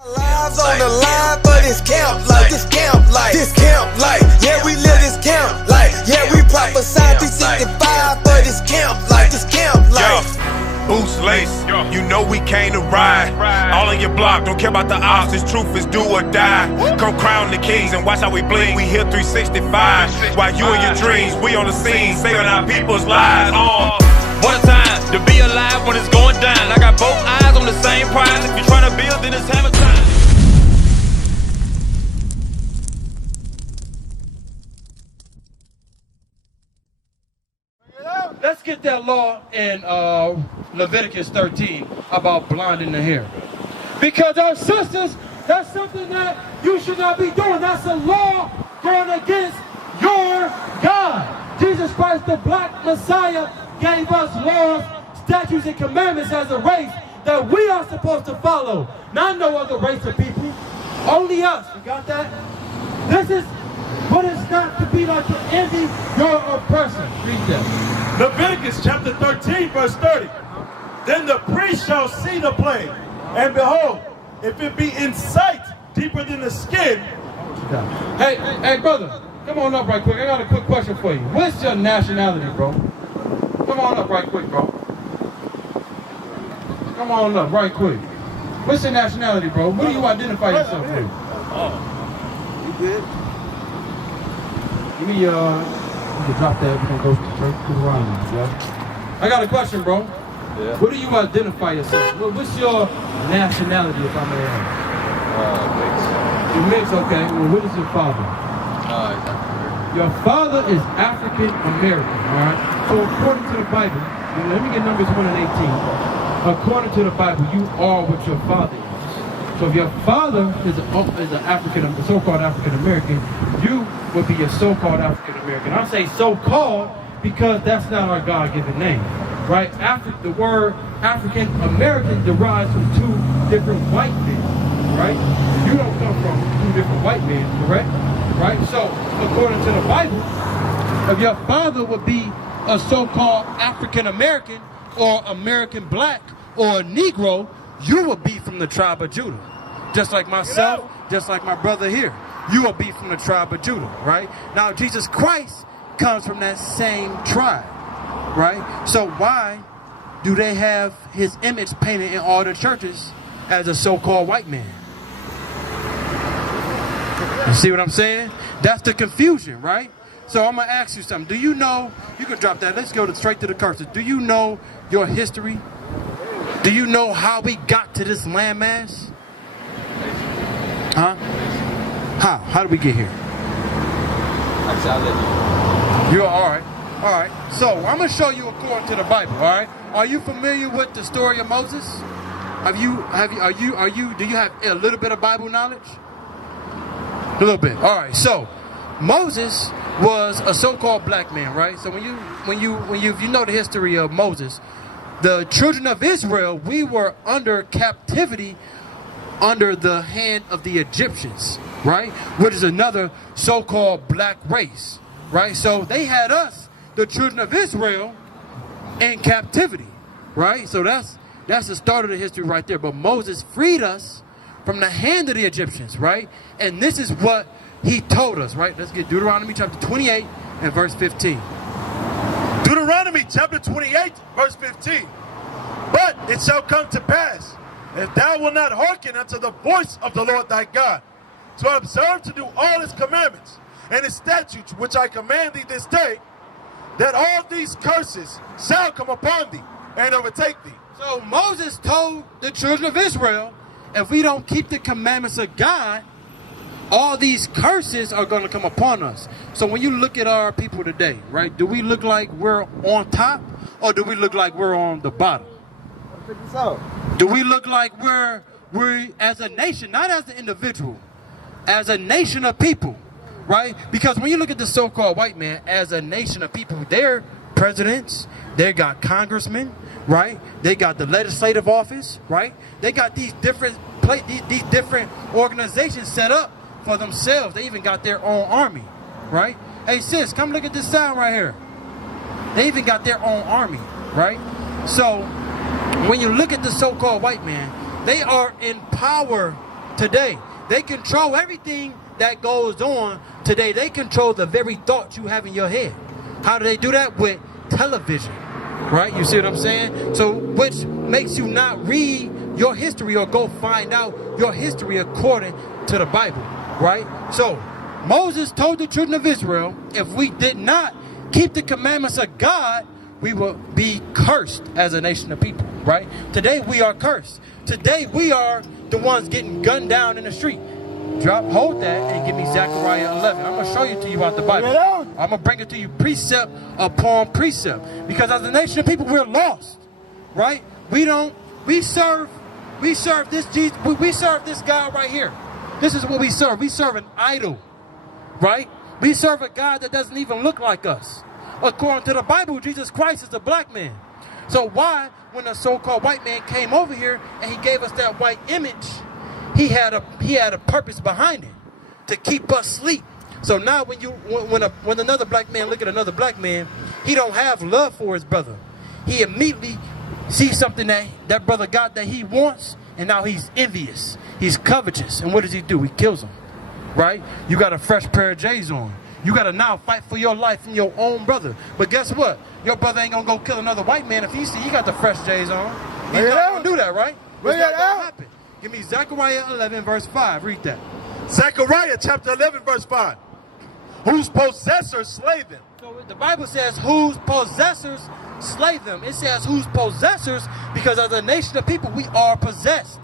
Lives on the line for this camp life, yeah, we live this camp life, yeah, we prophesy 365 for this camp life, Boots lace, you know we came to ride. All on your block, don't care about the odds, this truth is do or die. Come crown the kings and watch how we bling, we here 365. While you and your dreams, we on the scene, saving our people's lives. What a time to be alive when it's going down. I got both eyes on the same prize. If you're trying to build, then it's hammer time. Let's get that law in Leviticus 13 about blonding the hair. Because our sisters, that's something that you should not be doing. That's a law going against your God. Jesus Christ, the black Messiah, gave us laws, statutes, and commandments as a race that we are supposed to follow. Not no other race of people. Only us. You got that? This is what it's not to be like to envy your oppressor. Read that. Leviticus chapter 13, verse 30. Then the priest shall see the plague, and behold, if it be in sight deeper than the skin. Hey, brother, come on up right quick. I got a quick question for you. What's your nationality, bro? Come on up right quick, bro. Come on up right quick. What's your nationality, bro? What do you identify yourself with? Oh, you good? Give me, you can drop that. We're going to go straight to the line, yeah? I got a question, bro. Yeah. What do you identify yourself? What's your nationality, if I may ask? Mixed. You're mixed, okay. Well, what is your father? He's African. Your father is African American, all right? So according to the Bible, let me get Numbers 1 and 18. According to the Bible, you are what your father is. So if your father is an so-called African American, you would be a so-called African American. I say so-called because that's not our God-given name, right? The word African American derives from two different white men, right? You don't come from two different white men, correct? Right? So according to the Bible, if your father would be a so-called African American or American black or a Negro, you will be from the tribe of Judah. Just like myself, just like my brother here. You will be from the tribe of Judah, right? Now, Jesus Christ comes from that same tribe, right? So why do they have his image painted in all the churches as a so-called white man? You see what I'm saying? That's the confusion, right? So I'm going to ask you something. Do you know, you can drop that, let's go straight to the curses. Do you know your history? Do you know how we got to this landmass? Huh? How? How did we get here? Actually, I'll let you. You're all right. All right. So I'm gonna show you according to the Bible. All right. Are you familiar with the story of Moses? Do you have a little bit of Bible knowledge? A little bit. All right. So Moses was a so-called black man, right? So if you know the history of Moses, the children of Israel, we were under captivity under the hand of the Egyptians, right? Which is another so-called black race, right? So they had us, the children of Israel, in captivity, right? So that's the start of the history right there. But Moses freed us from the hand of the Egyptians, right? And this is what he told us, right? Let's get Deuteronomy chapter 28 and verse 15. Deuteronomy chapter 28, verse 15. But it shall come to pass, if thou wilt not hearken unto the voice of the Lord thy God, to observe to do all his commandments and his statutes which I command thee this day, that all these curses shall come upon thee and overtake thee. So Moses told the children of Israel, if we don't keep the commandments of God, all these curses are going to come upon us. So when you look at our people today, right, do we look like we're on top or do we look like we're on the bottom? Do we look like we're as a nation, not as an individual, as a nation of people, right? Because when you look at the so-called white man as a nation of people, they're presidents, they got congressmen, right? They got the legislative office, right? They got these different organizations set up for themselves. They even got their own army, right? Hey sis, come look at this sound right here. They even got their own army, right? So when you look at the so-called white man, they are in power today. They control everything that goes on today. They control the very thoughts you have in your head. How do they do that? With television, right? You see what I'm saying? So, which makes you not read your history or go find out your history according to the Bible, right? So, Moses told the children of Israel, if we did not keep the commandments of God, we will be cursed as a nation of people, right? Today we are cursed. Today we are the ones getting gunned down in the street. Hold that and give me Zechariah 11. I'm going to show you to you out the Bible. I'm going to bring it to you precept upon precept. Because as a nation of people, we're lost, right? We serve this Jesus, we serve this God right here. This is what we serve. We serve an idol, right? We serve a God that doesn't even look like us. According to the Bible, Jesus Christ is a black man. So why, when a so-called white man came over here and he gave us that white image, he had a purpose behind it to keep us asleep. So now when another black man look at another black man, he don't have love for his brother. He immediately sees something that brother got that he wants, and now he's envious. He's covetous. And what does he do? He kills him, right? You got a fresh pair of J's on. You got to now fight for your life and your own brother. But guess what? Your brother ain't going to go kill another white man if he see he got the fresh J's on. He's not going to do that, right? It's not going to happen. Give me Zechariah 11, verse 5. Read that. Zechariah chapter 11, verse 5. Whose possessors slay them. So the Bible says, whose possessors slay them. It says, whose possessors, because as a nation of people, we are possessed.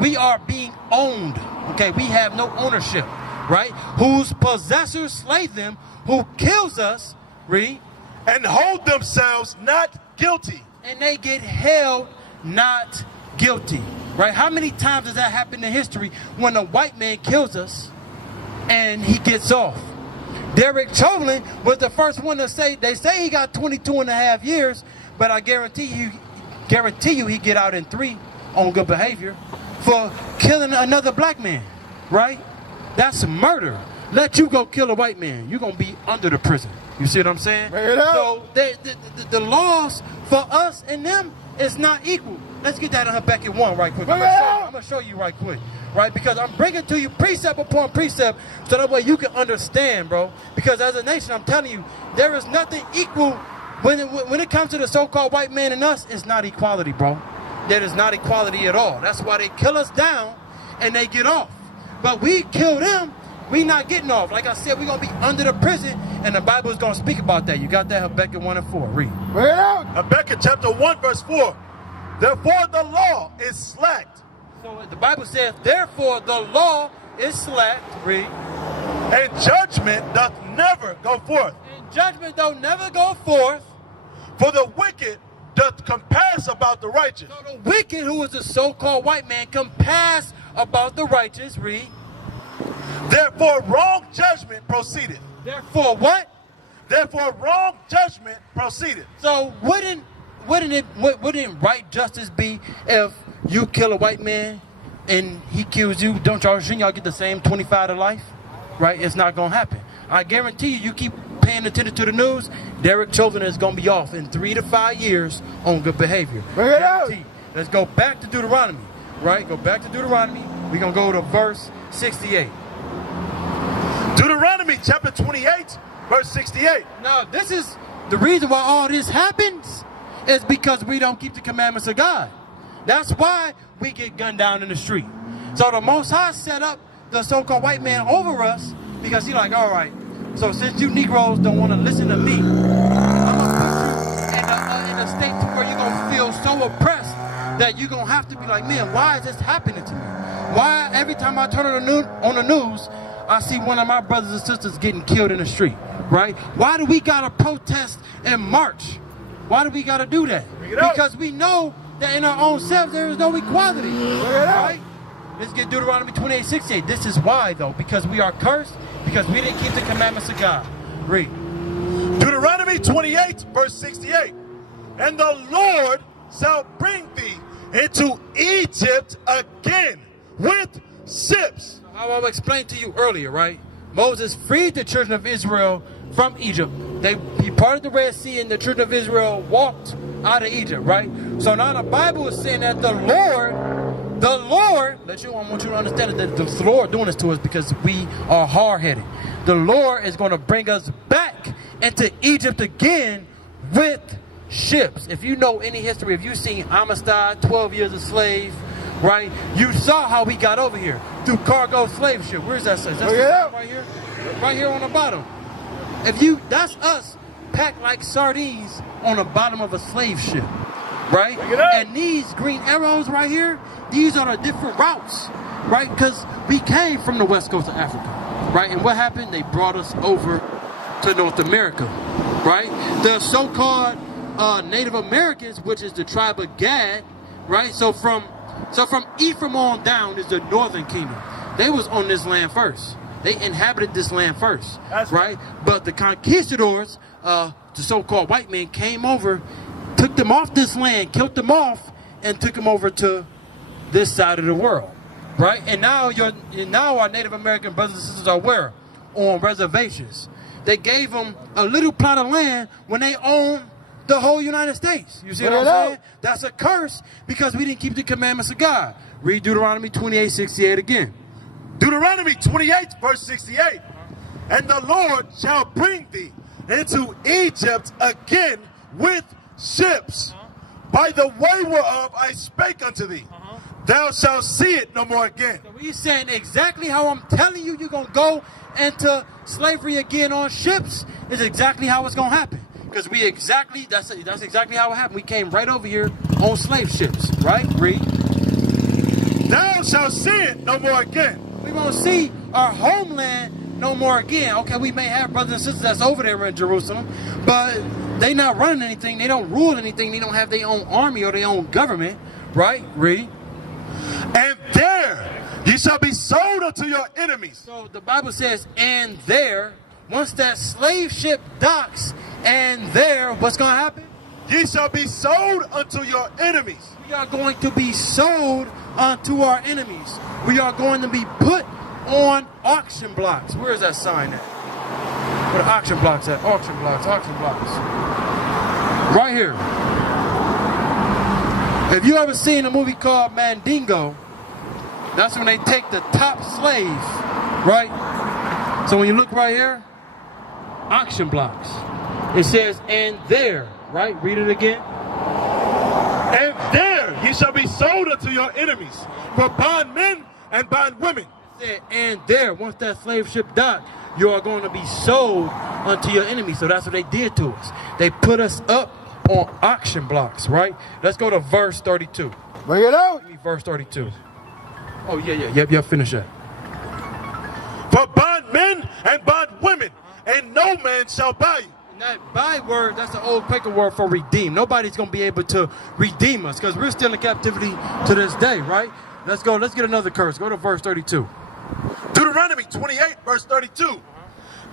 We are being owned. Okay, we have no ownership, right? Whose possessors slay them, who kills us, read, and hold themselves not guilty. and they get held not guilty, right? How many times does that happen in history when a white man kills us and he gets off? Derek Chauvin was the first one to say, they say he got 22 and a half years, but I guarantee you he get out in 3 on good behavior for killing another black man, right? That's murder. Let you go kill a white man, you're going to be under the prison. You see what I'm saying? So the laws for us and them is not equal. Let's get that in Habakkuk 1 right quick. I'm going to show you right quick, right? Because I'm bringing to you precept upon precept so that way you can understand, bro. Because as a nation, I'm telling you, there is nothing equal when it comes to the so-called white man and us. It's not equality, bro. There is not equality at all. That's why they kill us down and they get off. But we kill them, we not getting off. Like I said, we're going to be under the prison, and the Bible is going to speak about that. You got that, Habakkuk 1 and 4. Read. Bring it out. Habakkuk chapter 1, verse 4. Therefore the law is slacked. So the Bible says, therefore the law is slacked. Read. And judgment doth never go forth. And judgment don't never go forth. For the wicked doth compass about the righteous. So the wicked, who is a so-called white man, compass about the righteous. Read. Therefore wrong judgment proceedeth. Therefore what? Therefore wrong judgment proceedeth. So wouldn't right justice be if you kill a white man and he kills you? Shouldn't y'all get the same 25 to life? Right? It's not gonna happen. I guarantee you keep paying attention to the news, Derek Chauvin is gonna be off in 3 to 5 years on good behavior. Bring it out. Let's go back to Deuteronomy. Right? Go back to Deuteronomy. We're gonna go to verse 68. Deuteronomy chapter 28, verse 68. Now, this is the reason why all this happens is because we don't keep the commandments of God. That's why we get gunned down in the street. So the Most High set up the so-called white man over us because he's like, all right, so since you Negroes don't want to listen to me, I'm going to put you in a state to where you're going to feel so oppressed that you're going to have to be like, man, why is this happening to me? Why every time I turn on the news, I see one of my brothers and sisters getting killed in the street, right? Why do we got to protest and march? Why do we got to do that? Because we know that in our own selves there is no equality, right? Let's get Deuteronomy 28:68. This is why, though, because we are cursed, because we didn't keep the commandments of God. Read. Deuteronomy 28, verse 68. And the Lord shall bring thee into Egypt again with ships. How I explained to you earlier, right? Moses freed the children of Israel from Egypt. He parted the Red Sea and the children of Israel walked out of Egypt, right? So now the Bible is saying that the Lord The Lord, I want you to understand that the Lord doing this to us because we are hard-headed. The Lord is going to bring us back into Egypt again with ships. If you know any history, if you've seen Amistad, 12 Years a Slave, right? You saw how we got over here through cargo slave ship. Where's that? That's right here. Right here on the bottom. That's us packed like sardines on the bottom of a slave ship, right? And these green arrows right here, these are the different routes, right? Because we came from the west coast of Africa, right? And what happened? They brought us over to North America, right? The so-called Native Americans, which is the tribe of Gad, right? So from Ephraim on down is the northern kingdom. They was on this land first. They inhabited this land first, right? But the conquistadors, the so-called white men, came over, took them off this land, killed them off, and took them over to this side of the world, right? And now our Native American brothers and sisters are where? On reservations. They gave them a little plot of land when they owned the whole United States. You see what I'm saying? That's a curse because we didn't keep the commandments of God. Read Deuteronomy 28:68 again. Deuteronomy 28, verse 68. And the Lord shall bring thee into Egypt again with ships, by the way whereof I spake unto thee. Thou shalt see it no more again. So he's saying exactly how I'm telling you you're going to go into slavery again on ships is exactly how it's going to happen. Because that's exactly how it happened. We came right over here on slave ships, right? Read. Thou shalt see it no more again. We won't see our homeland no more again. Okay, we may have brothers and sisters that's over there in Jerusalem, but they not running anything. They don't rule anything. They don't have their own army or their own government, right? Read. And there ye shall be sold unto your enemies. So the Bible says, and there, once that slave ship docks, and there, what's going to happen? Ye shall be sold unto your enemies. We are going to be sold unto our enemies. We are going to be put on auction blocks. Where is that sign at? Where the auction blocks at? Auction blocks. Right here. If you ever seen a movie called Mandingo, that's when they take the top slave, right? So when you look right here, auction blocks. It says, and there, right? Read it again. And there ye shall be sold unto your enemies, for bondmen and bondwomen. It said, and there, once that slave ship docked, you are going to be sold unto your enemies. So that's what they did to us. They put us up on auction blocks, right? Let's go to verse 32. Bring it out. Give me verse 32. Oh, yeah, finish that. For bondmen and bondwomen, and no man shall buy you. And that buy word, that's the old Quaker word for redeem. Nobody's going to be able to redeem us because we're still in captivity to this day, right? Let's get another curse. Go to verse 32. Deuteronomy 28, verse 32.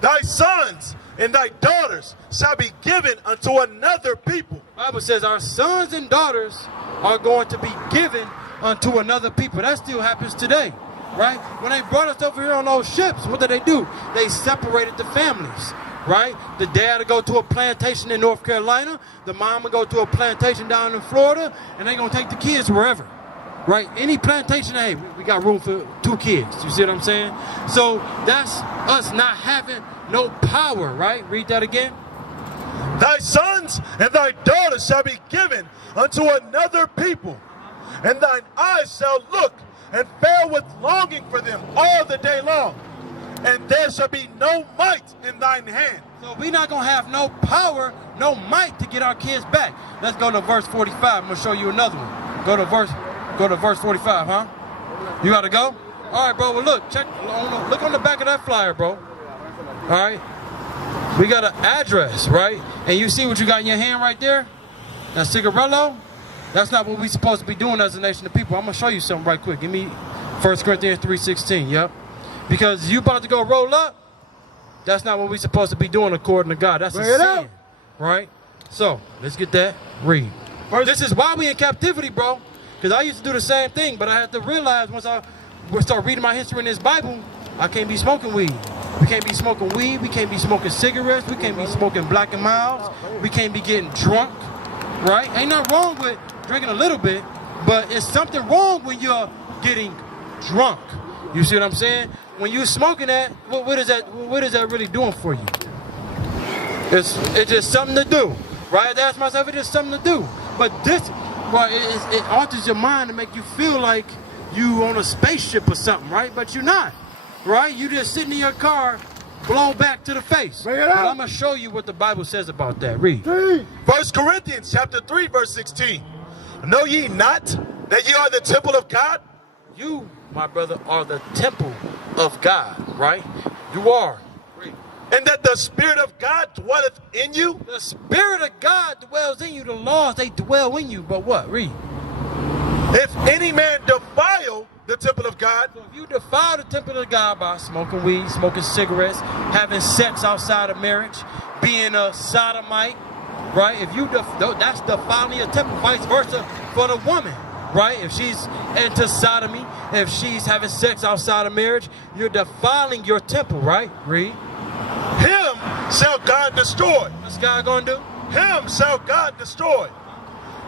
Thy sons and thy daughters shall be given unto another people. The Bible says our sons and daughters are going to be given unto another people. That still happens today, right? When they brought us over here on those ships, what did they do? They separated the families, right? The dad would go to a plantation in North Carolina, the mom would go to a plantation down in Florida, and they're going to take the kids wherever, right? Any plantation, hey, we got room for 2 kids. You see what I'm saying? So that's us not having no power, right? Read that again. Thy sons and thy daughters shall be given unto another people, and thine eyes shall look and fare with longing for them all the day long, and there shall be no might in thine hand. So we're not going to have no power, no might to get our kids back. Let's go to verse 45. I'm going to show you another one. Go to verse 45, huh? You got to go? All right, bro. Well, look on the back of that flyer, bro. All right. We got an address, right? And you see what you got in your hand right there? That cigarello? That's not what we're supposed to be doing as a nation of people. I'm going to show you something right quick. Give me 1 Corinthians 3:16, yep. Because you about to go roll up, that's not what we're supposed to be doing according to God. That's a sin, right? So, let's get that. Read. This is why we in captivity, bro. Because I used to do the same thing, but I had to realize once I start reading my history in this Bible, I can't be smoking weed. We can't be smoking weed. We can't be smoking cigarettes. We can't be smoking Black and Milds. We can't be getting drunk, right? Ain't nothing wrong with drinking a little bit, But it's something wrong when you're getting drunk. You see what I'm saying? When you're smoking that, what is that really doing for you? It's just something to do, right? I have to ask myself, it's just something to do. But this, well, it alters your mind to make you feel like you on a spaceship or something, right? But you're not, right? You just sitting in your car, blown back to the face. But I'm gonna show you what the Bible says about that. Read. 1 Corinthians chapter 3, verse 16. Know ye not that ye are the temple of God? You, my brother, are the temple of God, right? You are. And that the Spirit of God dwelleth in you? The Spirit of God dwells in you. The laws, they dwell in you. But what? Read. If any man defile the temple of God. So if you defile the temple of God by smoking weed, smoking cigarettes, having sex outside of marriage, being a sodomite, right? If you that's defiling your temple. Vice versa for the woman, right? If she's into sodomy, if she's having sex outside of marriage, you're defiling your temple, right? Read. Him shall God destroy. What's God gonna do? Him shall God destroy.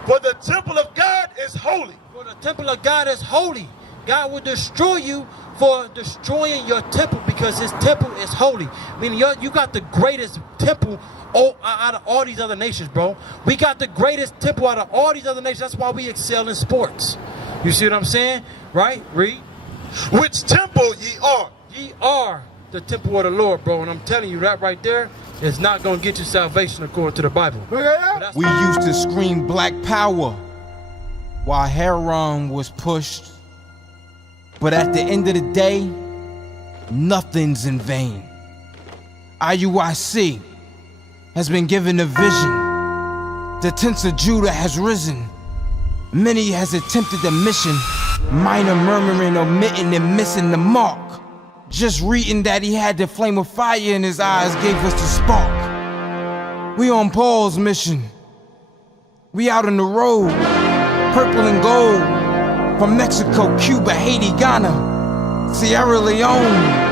For the temple of God is holy. For the temple of God is holy. God will destroy you for destroying your temple because his temple is holy. Meaning you got the greatest temple out of all these other nations, bro. We got the greatest temple out of all these other nations. That's why we excel in sports. You see what I'm saying? Right? Read. Which temple ye are. Ye are the temple of the Lord, bro. And I'm telling you that right there is not going to get you salvation according to the Bible. We used to scream black power while heroin was pushed. But at the end of the day, nothing's in vain. IUIC has been given a vision. The tents of Judah has risen. Many has attempted the mission. Minor murmuring, omitting, and missing the mark. Just reading that he had the flame of fire in his eyes gave us the spark. We on Paul's mission. We out on the road, purple and gold. From Mexico, Cuba, Haiti, Ghana, Sierra Leone.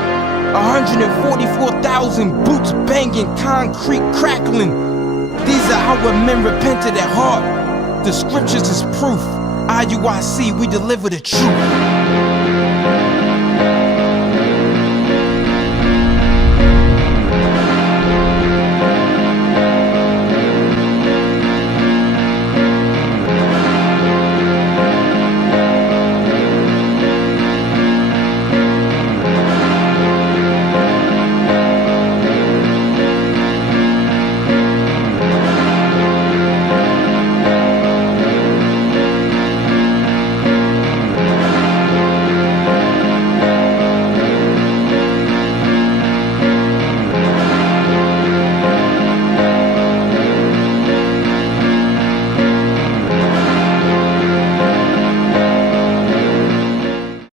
144,000 boots banging, concrete crackling. These are our men repented at heart. The scriptures is proof. IUIC, we deliver the truth.